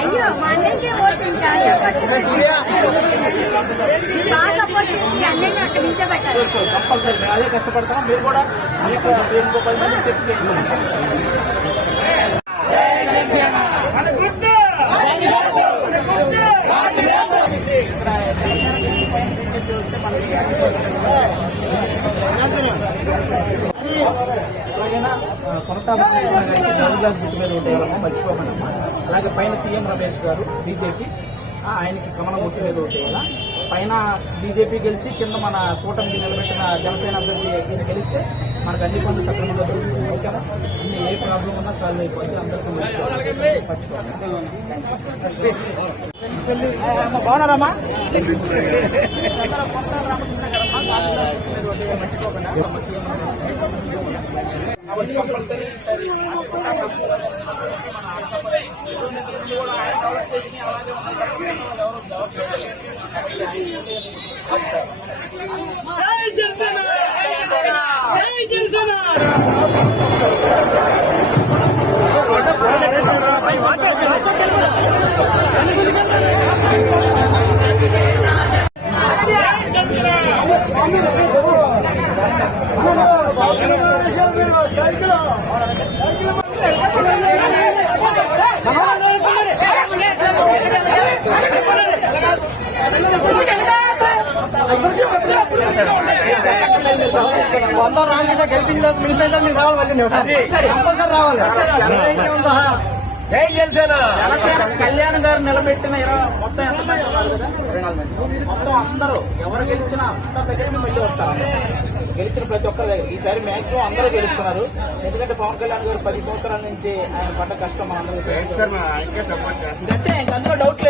అయ్యో మా అన్నయ్యకే ఓటు ఇంకా చెప్పండి బాగా సపోర్ట్ చేసి అన్నయ్యని అక్కడ నిల్చోబెట్టాలి. కంపల్సరీ మేము అదే కష్టపడతాం. మీరు కూడా ఇంకో 10 మంది చెప్పి అలాగైనా కొనతా గుర్తు మీద ఓటేయాలమ్మా, మర్చిపోమన్నమ్మా. అలాగే పైన సీఎం రమేష్ గారు బీజేపీ, ఆయనకి కమలం గుర్తు మీద ఓటేయాలా. పైన బీజేపీ గెలిచి కింద మన కూటమికి నిలబెట్టిన జనసేన అభ్యర్థి గెలిస్తే మనకు అన్ని పనులు సక్రమంగా దొరుకుతుంది. ఓకేనా? అన్ని ఏ ప్రాబ్లం ఉన్నా సాల్వ్ అయిపోయింది. అందరికీ బాగున్నారమ్మా? వంద రాంగ్ గెలిపించిన మినిస్టర్ మీరు రావాలి, మళ్ళీ కంపల్సరీ రావాలి. జై జనసేన. కళ్యాణ్ గారు నిలబెట్టిన మొత్తం ఎంతమంది ఉన్నారు కదా? మొత్తం అందరూ ఎవరు గెలిచినా అందరి దగ్గరికి మళ్ళీ వస్తారు. గెలిచిన ప్రతి ఒక్కరి దగ్గర ఈసారి మ్యాక్సిమం అందరూ గెలుస్తున్నారు. ఎందుకంటే పవన్ కళ్యాణ్ గారు 10 సంవత్సరాల నుంచి ఆయన పడ్డ కష్టం మనందరూ. ఆయనకే సపోర్ట్ అంటే అందులో డౌట్